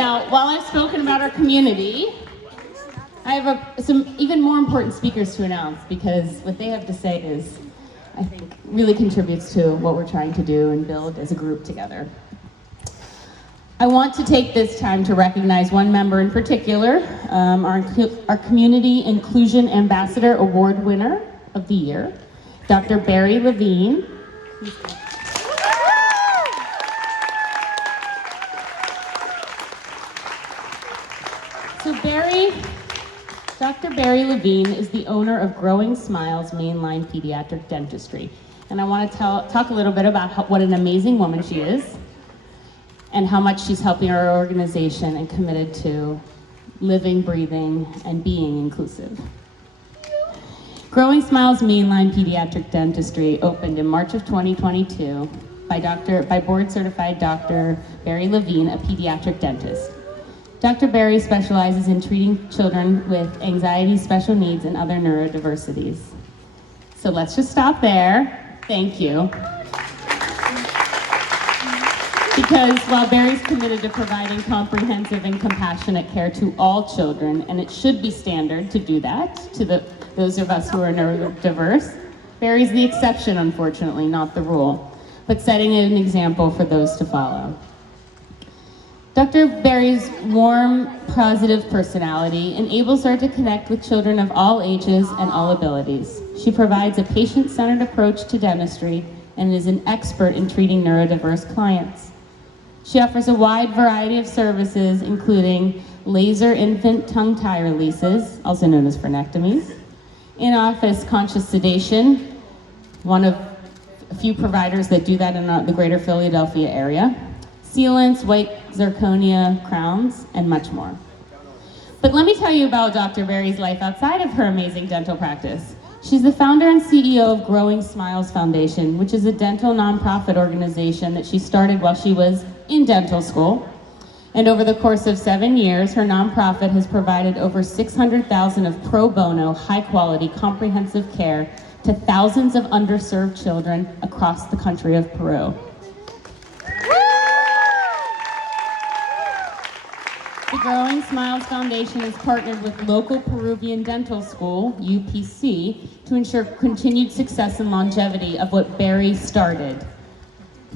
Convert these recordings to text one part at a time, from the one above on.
Now, while I've spoken about our community, I have some even more important speakers to announce, because what they have to say is, I think, really contributes to what we're trying to do and build as a group together. I want to take this time to recognize one member in particular, our Community Inclusion Ambassador Award winner of the year, Dr. Bari Levine. So Dr. Bari Levine is the owner of Growing Smiles Mainline Pediatric Dentistry. And I want to talk a little bit about what an amazing woman she is and how much she's helping our organization and committed to living, breathing, and being inclusive. Growing Smiles Mainline Pediatric Dentistry opened in March of 2022 by board-certified Dr. Bari Levine, a pediatric dentist. Dr. Bari specializes in treating children with anxiety, special needs, and other neurodiversities. So let's just stop there. Thank you. Because while Bari's committed to providing comprehensive and compassionate care to all children, and it should be standard to do that to those of us who are neurodiverse, Bari's the exception, unfortunately, not the rule, but setting an example for those to follow. Dr. Bari's warm, positive personality enables her to connect with children of all ages and all abilities. She provides a patient-centered approach to dentistry and is an expert in treating neurodiverse clients. She offers a wide variety of services, including laser infant tongue tie releases, also known as frenectomies, in-office conscious sedation, one of a few providers that do that in the greater Philadelphia area, sealants, white zirconia crowns, and much more. But let me tell you about Dr. Bari's life outside of her amazing dental practice. She's the founder and CEO of Growing Smiles Foundation, which is a dental nonprofit organization that she started while she was in dental school. And over the course of 7 years, her nonprofit has provided over $600,000 of pro bono, high-quality, comprehensive care to thousands of underserved children across the country of Peru. The Growing Smiles Foundation has partnered with local Peruvian dental school, UPC, to ensure continued success and longevity of what Bari started.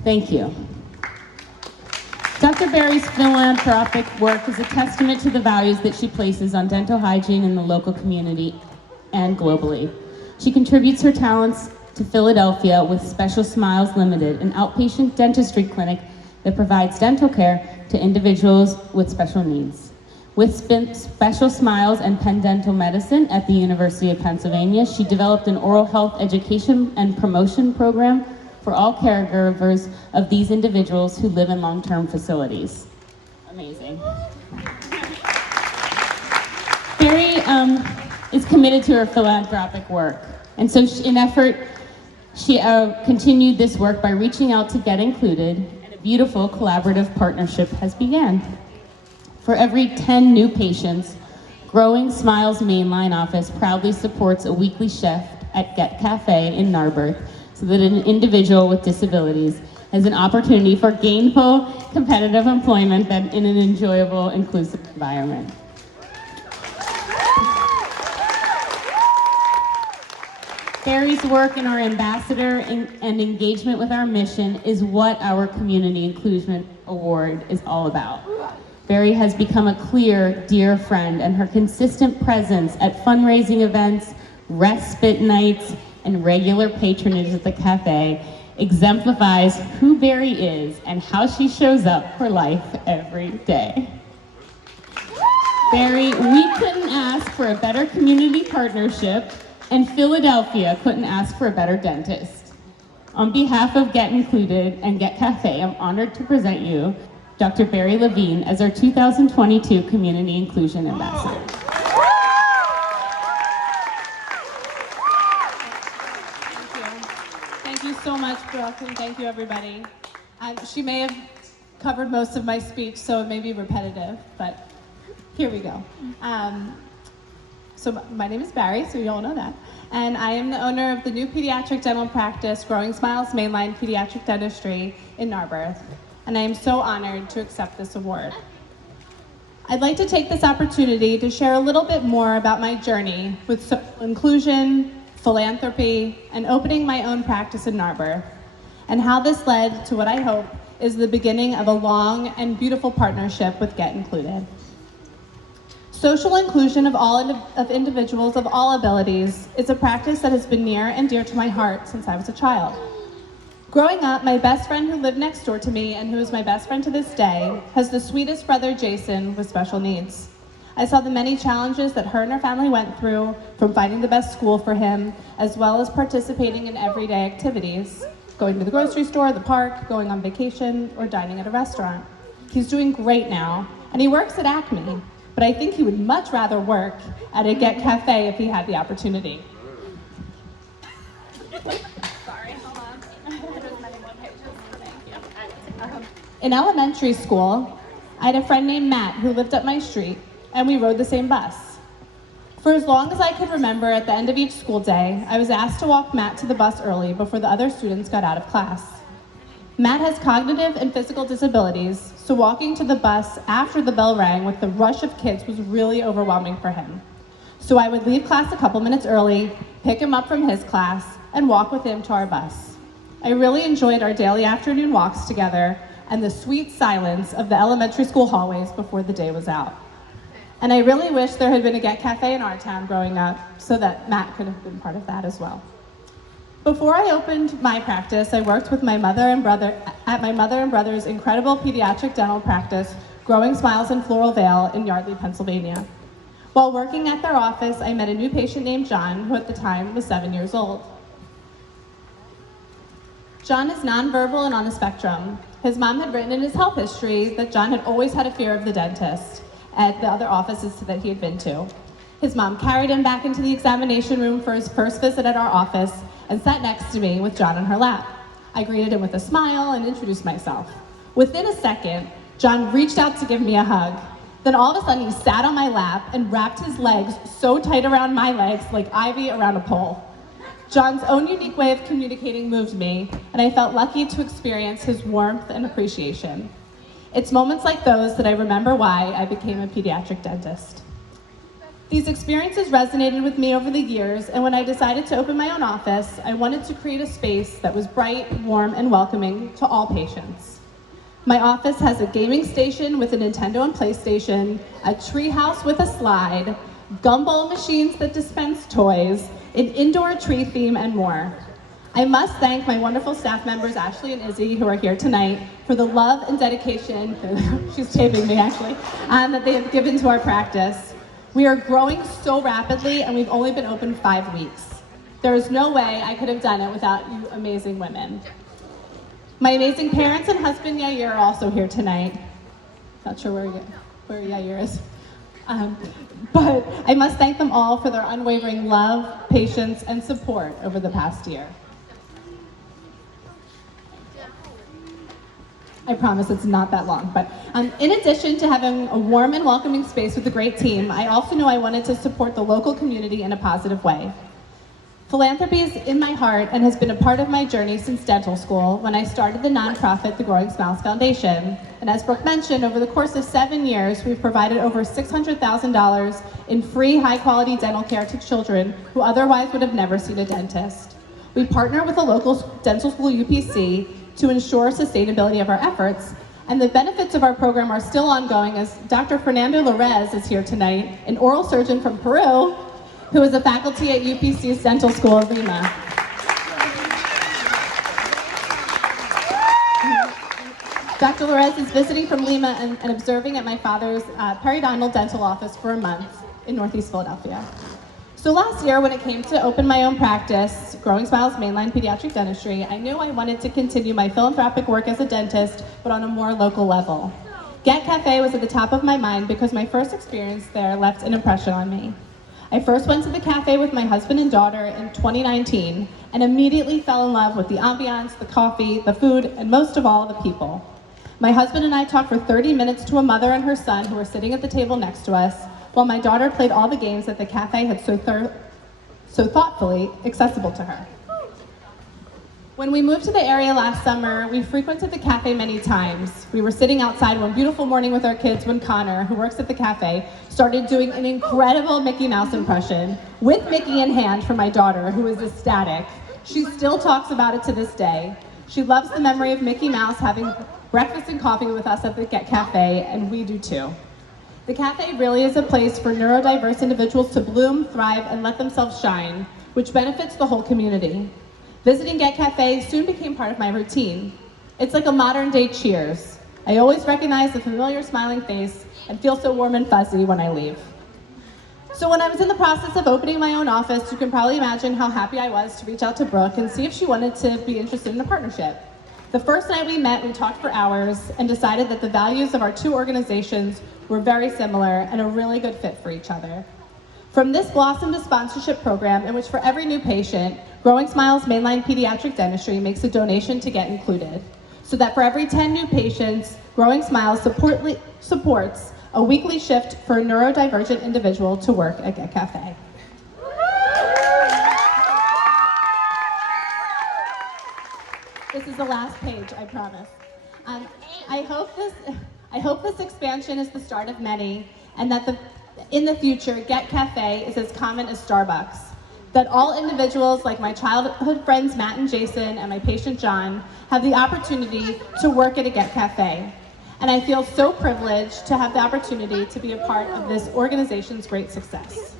Thank you. Dr. Bari's philanthropic work is a testament to the values that she places on dental hygiene in the local community and globally. She contributes her talents to Philadelphia with Special Smiles Limited, an outpatient dentistry clinic that provides dental care to individuals with special needs. With Special Smiles and Penn Dental Medicine at the University of Pennsylvania, she developed an oral health education and promotion program for all caregivers of these individuals who live in long-term facilities. Amazing. Bari is committed to her philanthropic work, and so she continued this work by reaching out to Get Included, and a beautiful collaborative partnership has begun. For every 10 new patients, Growing Smiles Mainline office proudly supports a weekly chef at GET Café in Narberth, so that an individual with disabilities has an opportunity for gainful, competitive employment in an enjoyable, inclusive environment. Bari's work in our ambassador and engagement with our mission is what our Community Inclusion Award is all about. Bari has become a clear, dear friend, and her consistent presence at fundraising events, respite nights, and regular patronage at the cafe exemplifies who Bari is and how she shows up for life every day. Bari, we couldn't ask for a better community partnership, and Philadelphia couldn't ask for a better dentist. On behalf of Get Included and GET Café, I'm honored to present you Dr. Bari Levine as our 2022 Community Inclusion Ambassador. Thank you so much, Brooke, and thank you, everybody. She may have covered most of my speech, so it may be repetitive, but here we go. So my name is Bari, so you all know that. And I am the owner of the new pediatric dental practice, Growing Smiles Mainline Pediatric Dentistry in Narberth. And I am so honored to accept this award. I'd like to take this opportunity to share a little bit more about my journey with social inclusion, philanthropy, and opening my own practice in Narberth, and how this led to what I hope is the beginning of a long and beautiful partnership with GET Included. Social inclusion of individuals of all abilities is a practice that has been near and dear to my heart since I was a child. Growing up, my best friend who lived next door to me and who is my best friend to this day has the sweetest brother, Jason, with special needs. I saw the many challenges that her and her family went through, from finding the best school for him, as well as participating in everyday activities, going to the grocery store, the park, going on vacation, or dining at a restaurant. He's doing great now, and he works at Acme, but I think he would much rather work at a GET Café if he had the opportunity. In elementary school, I had a friend named Matt who lived up my street, and we rode the same bus. For as long as I could remember, at the end of each school day, I was asked to walk Matt to the bus early before the other students got out of class. Matt has cognitive and physical disabilities, so walking to the bus after the bell rang with the rush of kids was really overwhelming for him. So I would leave class a couple minutes early, pick him up from his class, and walk with him to our bus. I really enjoyed our daily afternoon walks together and the sweet silence of the elementary school hallways before the day was out. And I really wish there had been a GET Café in our town growing up so that Matt could have been part of that as well. Before I opened my practice, I worked with my mother and brother at my mother and brother's incredible pediatric dental practice, Growing Smiles in Floral Vale in Yardley, Pennsylvania. While working at their office, I met a new patient named John, who at the time was 7 years old. John is nonverbal and on the spectrum. His mom had written in his health history that John had always had a fear of the dentist at the other offices that he had been to. His mom carried him back into the examination room for his first visit at our office and sat next to me with John on her lap. I greeted him with a smile and introduced myself. Within a second, John reached out to give me a hug. Then all of a sudden he sat on my lap and wrapped his legs so tight around my legs like ivy around a pole. John's own unique way of communicating moved me, and I felt lucky to experience his warmth and appreciation. It's moments like those that I remember why I became a pediatric dentist. These experiences resonated with me over the years, and when I decided to open my own office, I wanted to create a space that was bright, warm, and welcoming to all patients. My office has a gaming station with a Nintendo and PlayStation, a treehouse with a slide, gumball machines that dispense toys, an indoor tree theme, and more. I must thank my wonderful staff members, Ashley and Izzy, who are here tonight, for the love and dedication, she's taping me actually, that they have given to our practice. We are growing so rapidly, and we've only been open 5 weeks. There is no way I could have done it without you amazing women. My amazing parents and husband, Yair, are also here tonight. Not sure where Yair is. But I must thank them all for their unwavering love, patience, and support over the past year. I promise it's not that long, but in addition to having a warm and welcoming space with a great team, I also knew I wanted to support the local community in a positive way. Philanthropy is in my heart and has been a part of my journey since dental school when I started the nonprofit, the Growing Smiles Foundation. And as Brooke mentioned, over the course of 7 years, we've provided over $600,000 in free, high-quality dental care to children who otherwise would have never seen a dentist. We partner with a local dental school, UPC, to ensure sustainability of our efforts, and the benefits of our program are still ongoing, as Dr. Fernando Lorez is here tonight, an oral surgeon from Peru, who is a faculty at UPC's dental school of Lima. Dr. Lorez is visiting from Lima and observing at my father's periodontal dental office for a month in Northeast Philadelphia. So last year, when it came to open my own practice, Growing Smiles Mainline Pediatric Dentistry, I knew I wanted to continue my philanthropic work as a dentist, but on a more local level. GET Café was at the top of my mind because my first experience there left an impression on me. I first went to the cafe with my husband and daughter in 2019 and immediately fell in love with the ambiance, the coffee, the food, and most of all, the people. My husband and I talked for 30 minutes to a mother and her son who were sitting at the table next to us, while my daughter played all the games that the cafe had so thoughtfully accessible to her. When we moved to the area last summer, we frequented the cafe many times. We were sitting outside one beautiful morning with our kids when Connor, who works at the cafe, started doing an incredible Mickey Mouse impression with Mickey in hand for my daughter, who is ecstatic. She still talks about it to this day. She loves the memory of Mickey Mouse having breakfast and coffee with us at the GET Café, and we do too. The cafe really is a place for neurodiverse individuals to bloom, thrive, and let themselves shine, which benefits the whole community. Visiting GET Café soon became part of my routine. It's like a modern-day Cheers. I always recognize the familiar smiling face and feel so warm and fuzzy when I leave. So when I was in the process of opening my own office, you can probably imagine how happy I was to reach out to Brooke and see if she wanted to be interested in a partnership. The first night we met, we talked for hours and decided that the values of our two organizations were very similar and a really good fit for each other. From this blossomed a sponsorship program in which for every new patient, Growing Smiles Mainline Pediatric Dentistry makes a donation to Get Included, so that for every 10 new patients, Growing Smiles supports a weekly shift for a neurodivergent individual to work at GET Café. This is the last page, I promise. I hope this expansion is the start of many, and that in the future, GET Café is as common as Starbucks. That all individuals like my childhood friends Matt and Jason and my patient John have the opportunity to work at a GET Café. And I feel so privileged to have the opportunity to be a part of this organization's great success.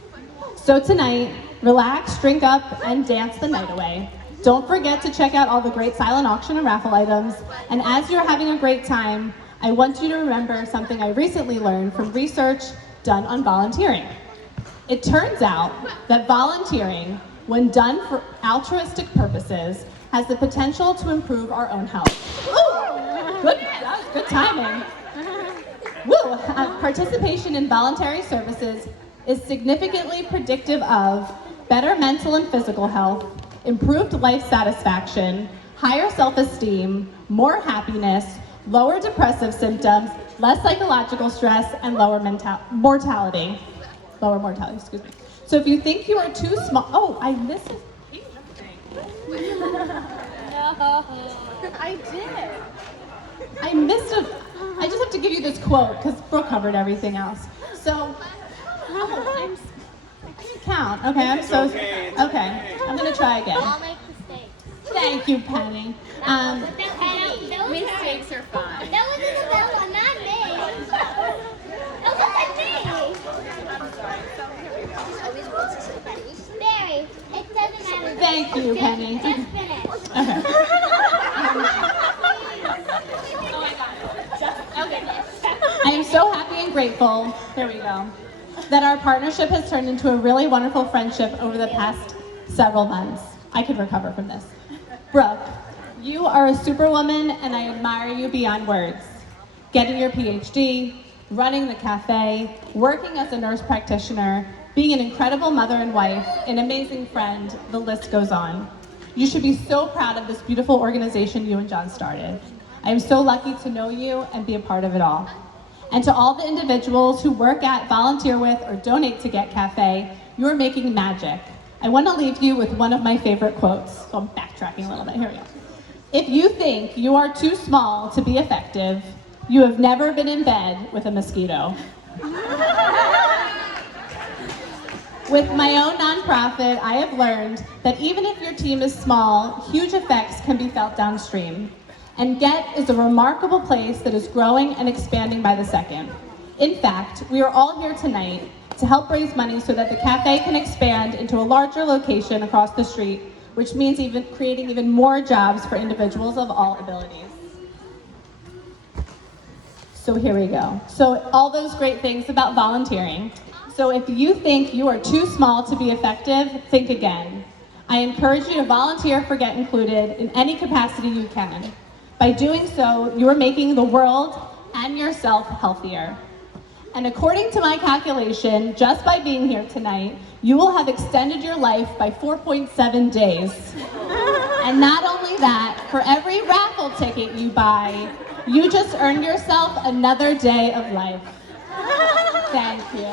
So tonight, relax, drink up, and dance the night away. Don't forget to check out all the great silent auction and raffle items. And as you're having a great time, I want you to remember something I recently learned from research done on volunteering. It turns out that volunteering, when done for altruistic purposes, has the potential to improve our own health. Ooh, that was good timing. Woo! Participation in voluntary services is significantly predictive of better mental and physical health, improved life satisfaction, higher self-esteem, more happiness, lower depressive symptoms, less psychological stress, and lower mortality. Lower mortality, excuse me. So if you think you are too small, oh, I missed it. I did. I missed it. I just have to give you this quote because Brooke covered everything else. So, I can't count. Okay, I'm so, okay, I'm gonna try again. I'll make mistakes. Thank you, Penny. Mistakes are fine. That was Isabella, not me. That wasn't me. I'm sorry. Barry, it doesn't matter. Thank you, Penny. Just finish. Okay. I am so happy and grateful, there we go, that our partnership has turned into a really wonderful friendship over the past several months. I could recover from this. Brooke, you are a superwoman and I admire you beyond words. Getting your PhD, running the cafe, working as a nurse practitioner, being an incredible mother and wife, an amazing friend, the list goes on. You should be so proud of this beautiful organization you and John started. I am so lucky to know you and be a part of it all. And to all the individuals who work at, volunteer with, or donate to GET Café, you are making magic. I want to leave you with one of my favorite quotes. So I'm backtracking a little bit, here we go. If you think you are too small to be effective, you have never been in bed with a mosquito. With my own nonprofit, I have learned that even if your team is small, huge effects can be felt downstream. And GET is a remarkable place that is growing and expanding by the second. In fact, we are all here tonight to help raise money so that the cafe can expand into a larger location across the street, which means creating even more jobs for individuals of all abilities. So here we go. So all those great things about volunteering. So if you think you are too small to be effective, think again. I encourage you to volunteer for GET Included in any capacity you can. By doing so, you are making the world and yourself healthier. And according to my calculation, just by being here tonight, you will have extended your life by 4.7 days. And not only that, for every raffle ticket you buy, you just earned yourself another day of life. Thank you.